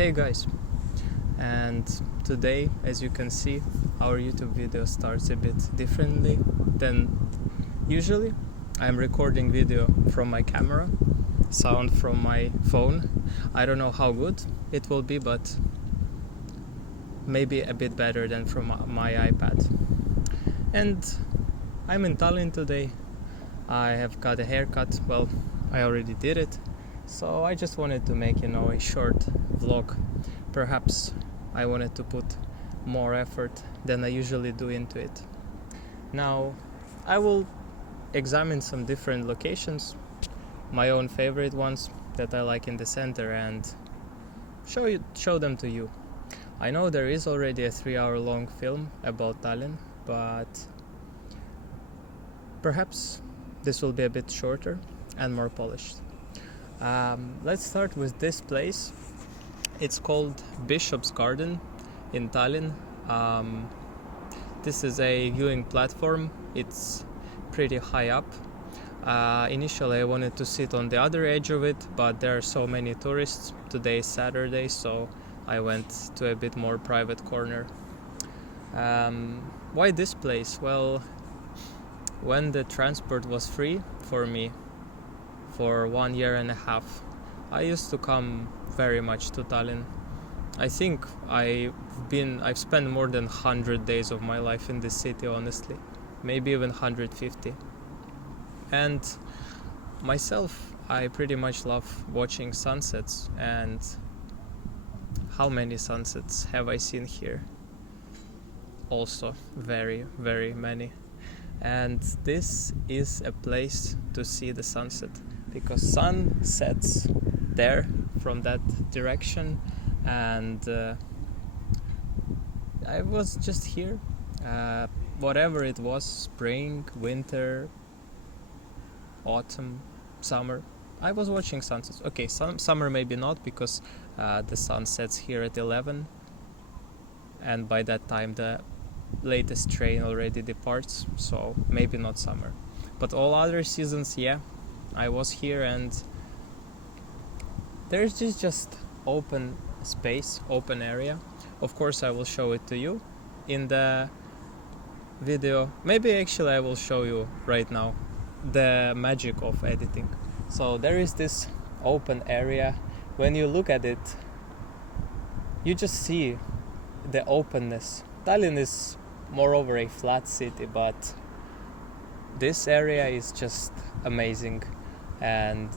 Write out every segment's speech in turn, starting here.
Hey guys, and today, as you can see, our YouTube video starts a bit differently than usually. I'm recording video from my camera, sound from my phone. I don't know how good it will be, but maybe a bit better than from my iPad. And I'm in Tallinn today. I have got a haircut. Well, I already did it. So I just wanted to make, a short vlog. Perhaps I wanted to put more effort than I usually do into it. Now, I will examine some different locations, my own favorite ones that I like in the center, and show them to you. I know there is already a 3-hour long film about Tallinn, but perhaps this will be a bit shorter and more polished. Let's start with this place. It's called Bishop's Garden in Tallinn. This is a viewing platform. It's pretty high up. Initially I wanted to sit on the other edge of it, but there are so many tourists. Today is Saturday, so I went to a bit more private corner. Why this place? Well, when the transport was free for me for 1.5 years, I used to come very much to Tallinn. I think I've spent more than 100 days of my life in this city, honestly, maybe even 150. And myself, I pretty much love watching sunsets. And how many sunsets have I seen here? Also very, very many. And this is a place to see the sunset, because sun sets there from that direction. And I was just here, whatever it was, spring, winter, autumn, summer, I was watching sunsets. Okay, summer maybe not, because the sun sets here at 11, and by that time the latest train already departs, so maybe not summer. But all other seasons, yeah, I was here. And there's just open space, open area. Of course I will show it to you in the video. Maybe actually I will show you right now the magic of editing. So there is this open area. When you look at it, you just see the openness. Tallinn is moreover a flat city, but this area is just amazing. And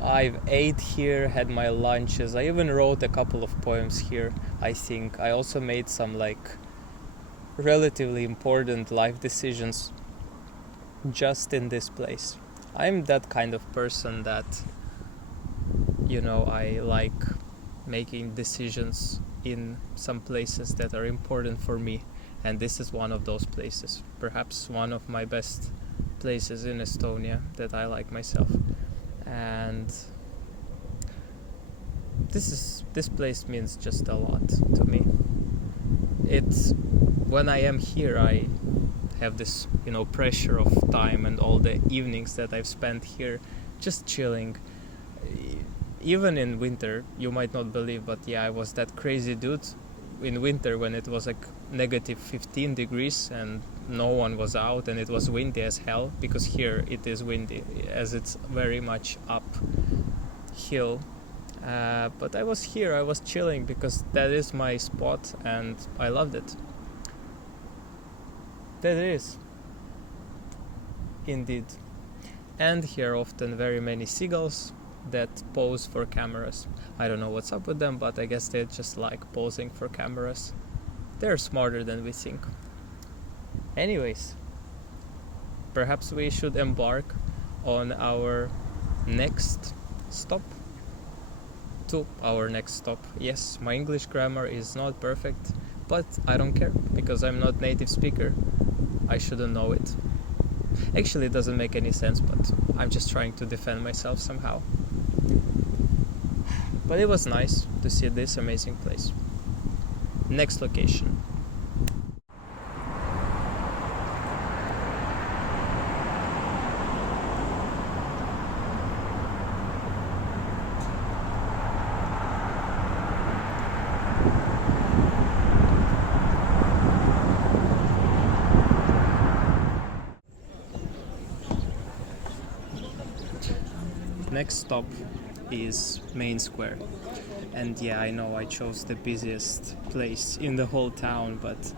I've ate here, had my lunches. I even wrote a couple of poems here, I think. I also made some relatively important life decisions just in this place. I'm that kind of person that, I like making decisions in some places that are important for me. And this is one of those places. Perhaps one of my best places in Estonia that I like myself. And this place means just a lot to me. When I am here, I have this pressure of time, and all the evenings that I've spent here just chilling. Even in winter, you might not believe, but yeah, I was that crazy dude in winter when it was negative 15 degrees and no one was out, and it was windy as hell, because here it is windy as it's very much uphill. But I was here, I was chilling, because that is my spot and I loved it. That is indeed. And here often very many seagulls that pose for cameras. I don't know what's up with them, but I guess they just like posing for cameras. They're smarter than we think. Anyways, perhaps we should embark on our next stop. To our next stop. Yes, my English grammar is not perfect, but I don't care, because I'm not native speaker. I shouldn't know it. Actually, it doesn't make any sense, but I'm just trying to defend myself somehow. But it was nice to see this amazing place. Next location. next stop is Main Square. And yeah, I know I chose the busiest place in the whole town, but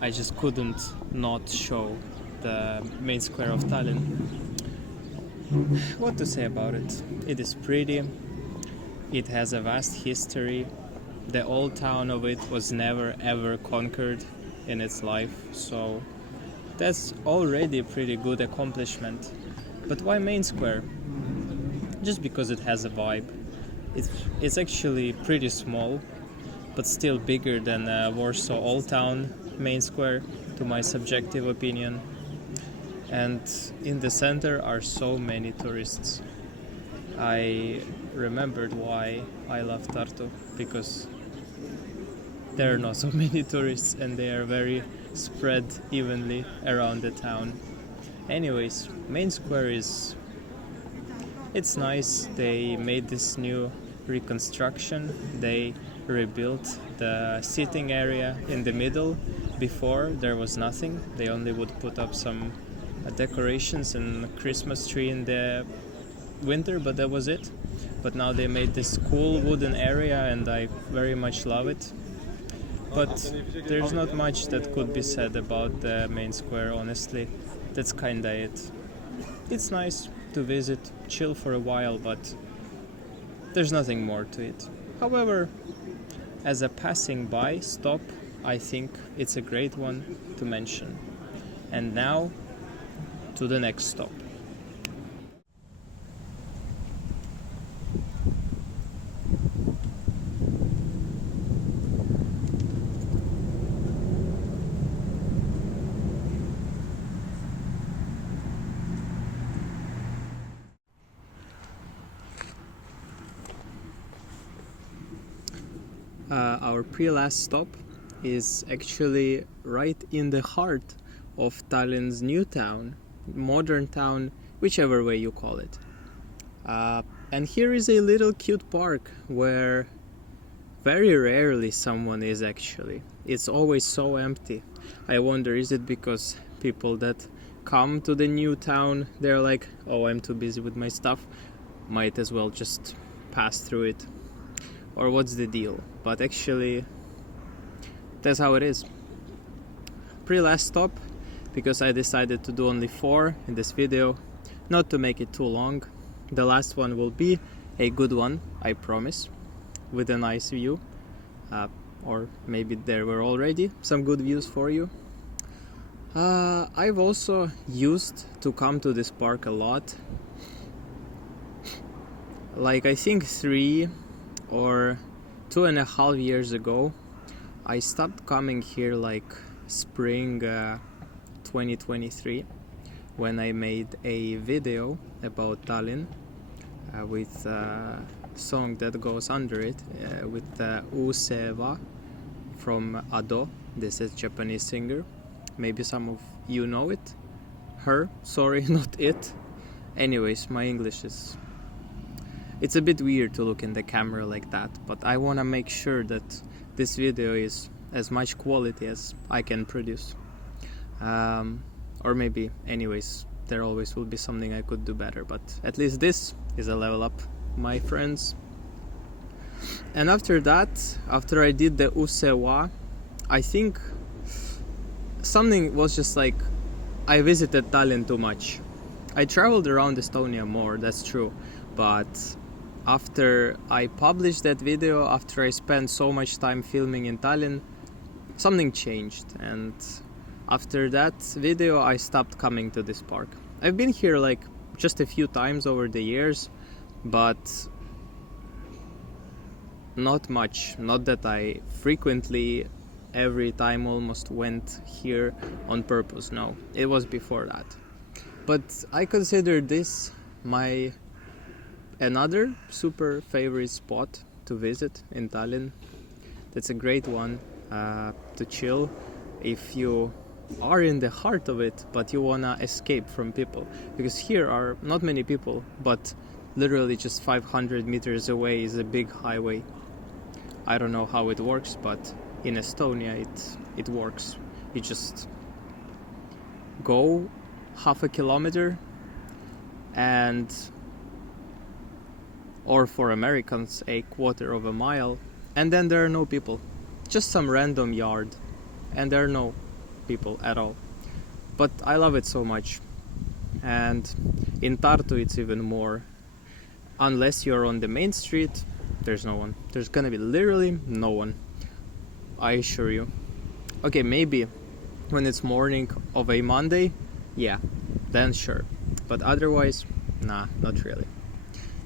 I just couldn't not show the Main Square of Tallinn. What to say about it? It is pretty, it has a vast history. The old town of it was never ever conquered in its life, so that's already a pretty good accomplishment. But why Main Square? Just because it has a vibe. It's actually pretty small, but still bigger than Warsaw Old Town Main Square, to my subjective opinion. And in the center are so many tourists. I remembered why I love Tartu, because there are not so many tourists and they are very spread evenly around the town. Anyways, Main Square it's nice. They made this new reconstruction. They rebuilt the sitting area in the middle. Before there was nothing. They only would put up some decorations and a Christmas tree in the winter, but that was it. But now they made this cool wooden area and I very much love it. But there's not much that could be said about the Main Square, honestly. That's kinda it. It's nice to visit, chill for a while, but there's nothing more to it. However, as a passing by stop, I think it's a great one to mention. And now, to the next stop. Our pre-last stop is actually right in the heart of Tallinn's new town, modern town, whichever way you call it. And here is a little cute park where very rarely someone is actually. It's always so empty. I wonder, is it because people that come to the new town, they're like, oh, I'm too busy with my stuff, might as well just pass through it. Or what's the deal? But actually, that's how it is. Pre-last stop, because I decided to do only 4 in this video, not to make it too long. The last one will be a good one, I promise, with a nice view. Or maybe there were already some good views for you. I've also used to come to this park a lot. Like, I think 3 or 2.5 years ago, I stopped coming here like spring 2023, when I made a video about Tallinn with a song that goes under it with Useva from Ado. This is Japanese singer. Maybe some of you know it. Her, sorry, not it. Anyways, my English is... It's a bit weird to look in the camera like that, but I want to make sure that this video is as much quality as I can produce. Or maybe, anyways, there always will be something I could do better, but at least this is a level up, my friends. And after that, after I did the Usewa, I think something was just like, I visited Tallinn too much. I traveled around Estonia more, that's true, but after I published that video, after I spent so much time filming in Tallinn, something changed, and after that video I stopped coming to this park. I've been here like just a few times over the years, but not much. Not that I frequently, every time almost, went here on purpose. No, it was before that. But I consider this my another super favorite spot to visit in Tallinn. That's a great one to chill if you are in the heart of it, but you wanna escape from people, because here are not many people, but literally just 500 meters away is a big highway. I don't know how it works, but in Estonia it works. You just go half a kilometer and or for Americans, a quarter of a mile, and then there are no people. Just some random yard, and there are no people at all. But I love it so much. And in Tartu it's even more. Unless you're on the main street, there's no one. There's gonna be literally no one. I assure you. Okay, maybe when it's morning of a Monday, yeah, then sure. But otherwise, nah, not really.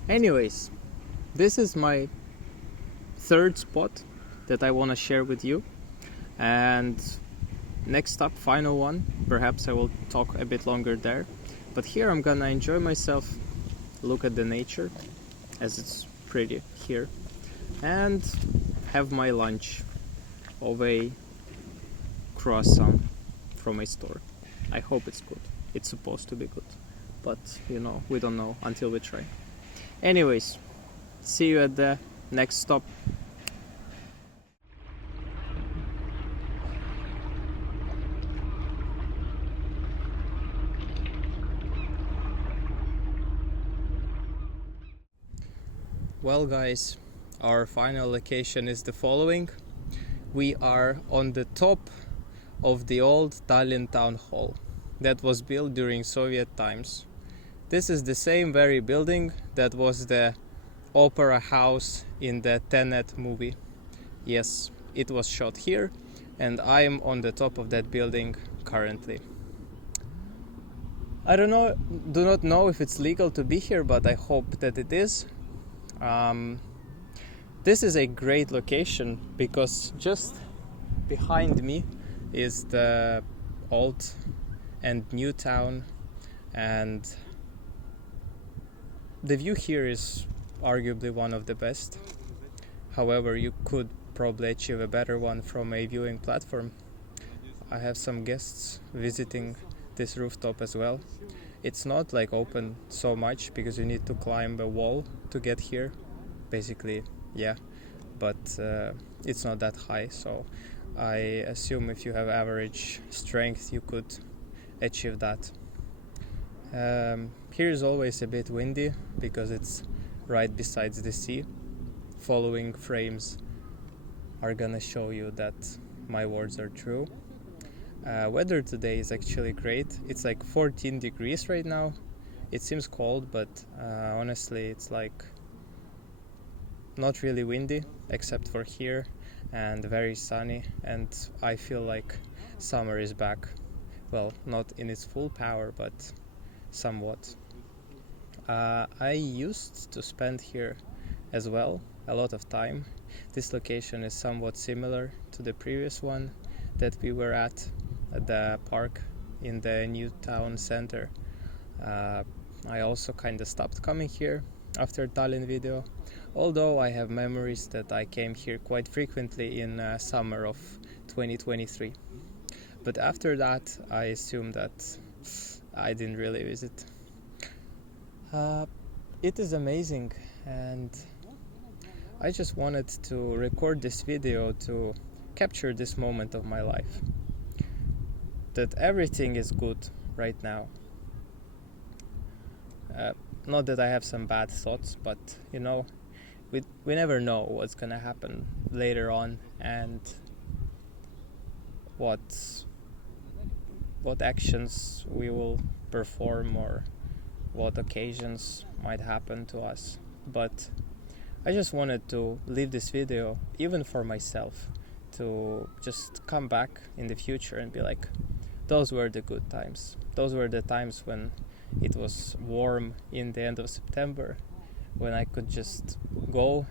Anyways, this is my third spot that I want to share with you. And next up, final one, perhaps I will talk a bit longer there. But here I'm gonna enjoy myself, look at the nature, as it's pretty here, and have my lunch of a croissant from a store. I hope it's good. It's supposed to be good. But, we don't know until we try. Anyways, see you at the next stop. Well guys, our final location is the following. We are on the top of the old Tallinn town hall that was built during Soviet times. This is the same very building that was the opera house in the Tenet movie. Yes, it was shot here, and I am on the top of that building currently. I do not know if it's legal to be here, but I hope that it is. This is a great location because just behind me is the old and new town, and the view here is arguably one of the best. However, you could probably achieve a better one from a viewing platform. I have some guests visiting this rooftop as well. It's not like open so much because you need to climb a wall to get here. Basically, yeah, but it's not that high, so I assume if you have average strength you could achieve that. Here is always a bit windy because it's right beside the sea. Following frames are gonna show you that my words are true. Weather today is actually great. It's like 14 degrees right now. It seems cold, but honestly it's like not really windy except for here, and very sunny, and I feel like summer is back. Well, not in its full power, but somewhat. I used to spend here as well a lot of time. This location is somewhat similar to the previous one that we were at the park in the new town center. I also kind of stopped coming here after Tallinn video, although I have memories that I came here quite frequently in summer of 2023. But after that, I assume that I didn't really visit. It is amazing, and I just wanted to record this video to capture this moment of my life. That everything is good right now. Not that I have some bad thoughts, but we never know what's gonna happen later on, and what actions we will perform or what occasions might happen to us. But I just wanted to leave this video, even for myself, to just come back in the future and be like, those were the good times. Those were the times when it was warm in the end of September, when I could just go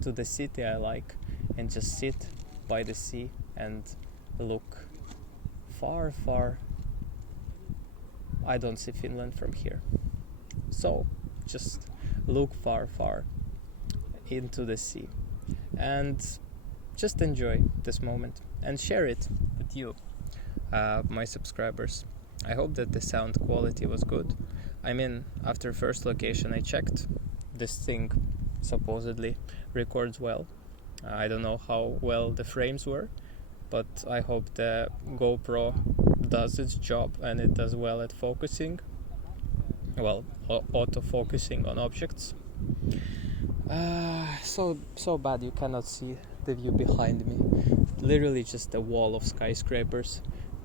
to the city I like and just sit by the sea and look far, far. I don't see Finland from here. So just look far, far into the sea and just enjoy this moment and share it with you, my subscribers. I hope that the sound quality was good. I mean, after first location I checked, this thing supposedly records well. I don't know how well the frames were, but I hope the GoPro does its job and it does well at focusing. Well, auto-focusing on objects. So bad you cannot see the view behind me. Literally just a wall of skyscrapers,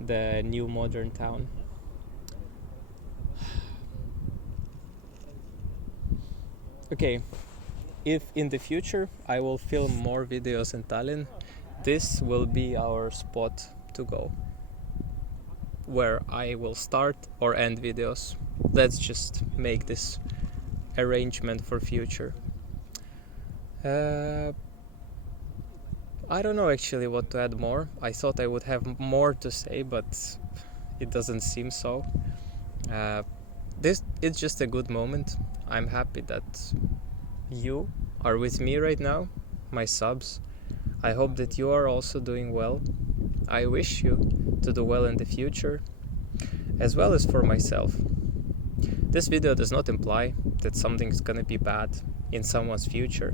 the new modern town. Okay, if in the future I will film more videos in Tallinn, this will be our spot to go, where I will start or end videos. Let's just make this arrangement for future. I don't know actually what to add more. I thought I would have more to say, but it doesn't seem so. It's just a good moment. I'm happy that you are with me right now, my subs. I hope that you are also doing well. I wish you to do well in the future, as well as for myself. This video does not imply that something's gonna be bad in someone's future.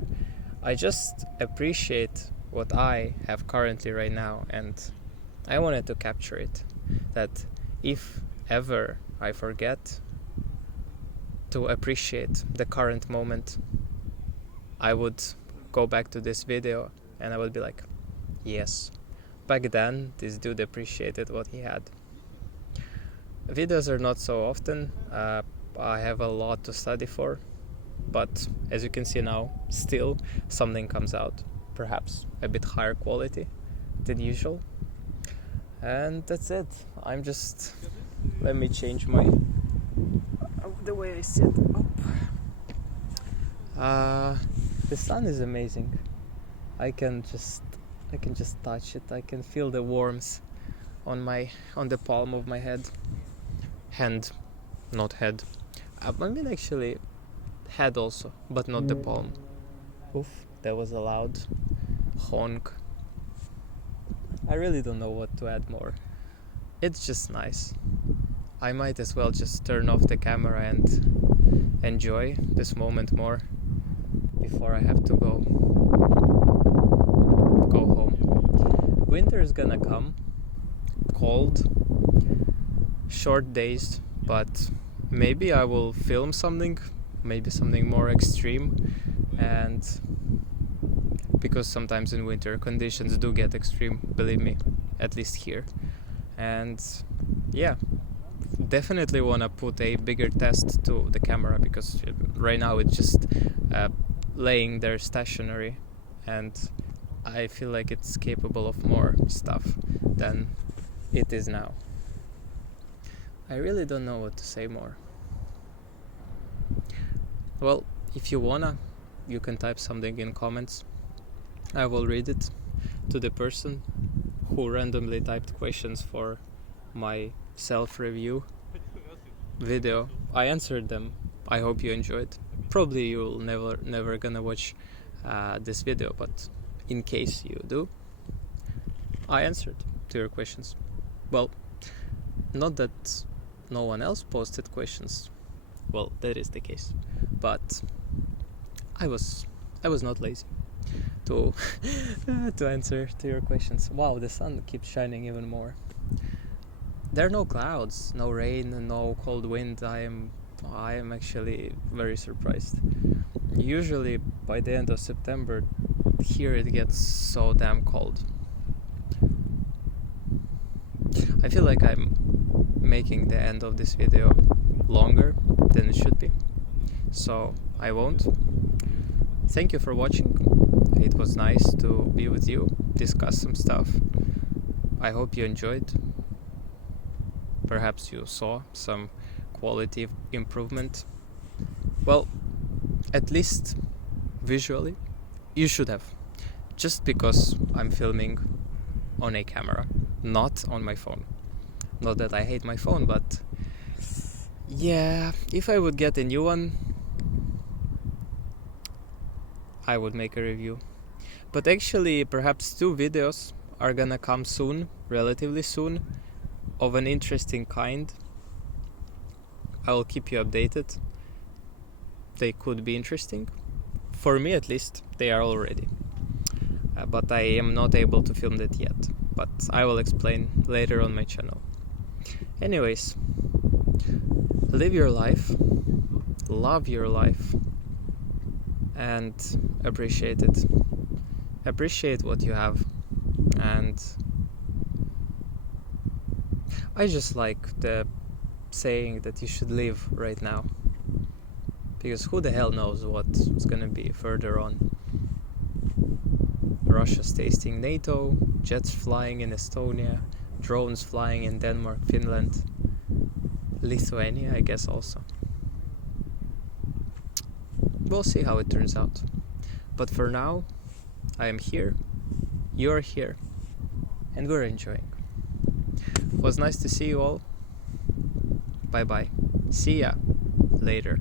I just appreciate what I have currently right now, and I wanted to capture it. That if ever I forget to appreciate the current moment, I would go back to this video and I would be like, yes, back then this dude appreciated what he had. Videos are not so often. I have a lot to study for, but as you can see now, still something comes out, perhaps a bit higher quality than usual. And that's it. Let me change the way I sit up. The sun is amazing. I can just touch it. I can feel the warmth on the palm of my hand, not head. I mean actually head also, but not the palm. Oof, that was a loud honk. I really don't know what to add more. It's just nice. I might as well just turn off the camera and enjoy this moment more before I have to go home. Winter is gonna come, cold, short days, but maybe I will film something, maybe something more extreme, and because sometimes in winter conditions do get extreme, believe me, at least here. And yeah, definitely want to put a bigger test to the camera, because right now it's just laying there stationary, and I feel like it's capable of more stuff than it is now. I really don't know what to say more. Well, if you wanna, you can type something in comments. I will read it to the person who randomly typed questions for my self-review video. I answered them. I hope you enjoyed. Probably you'll never gonna watch this video, but in case you do, I answered to your questions. Well, not that no one else posted questions. Well, that is the case, but I was not lazy to to answer to your questions. Wow, the sun keeps shining even more. There are no clouds, no rain, no cold wind. I am actually very surprised. Usually by the end of September here it gets so damn cold. I feel like I'm making the end of this video longer than it should be, so I won't. Thank you for watching. It was nice to be with you, discuss some stuff. I hope you enjoyed. Perhaps you saw some quality improvement. Well, at least visually, you should have. Just because I'm filming on a camera, not on my phone. Not that I hate my phone, but yeah, if I would get a new one, I would make a review. But actually, perhaps 2 videos are gonna come soon, relatively soon, of an interesting kind. I will keep you updated. They could be interesting. For me at least, they are already. But I am not able to film that yet. But I will explain later on my channel. Anyways, live your life, love your life, and appreciate it. Appreciate what you have. And I just like the saying that you should live right now, because who the hell knows what's gonna be further on. Russia's tasting NATO, jets flying in Estonia, drones flying in Denmark, Finland, Lithuania, I guess also. We'll see how it turns out. But for now, I am here, you're here, and we're enjoying. It was nice to see you all. Bye bye. See ya later.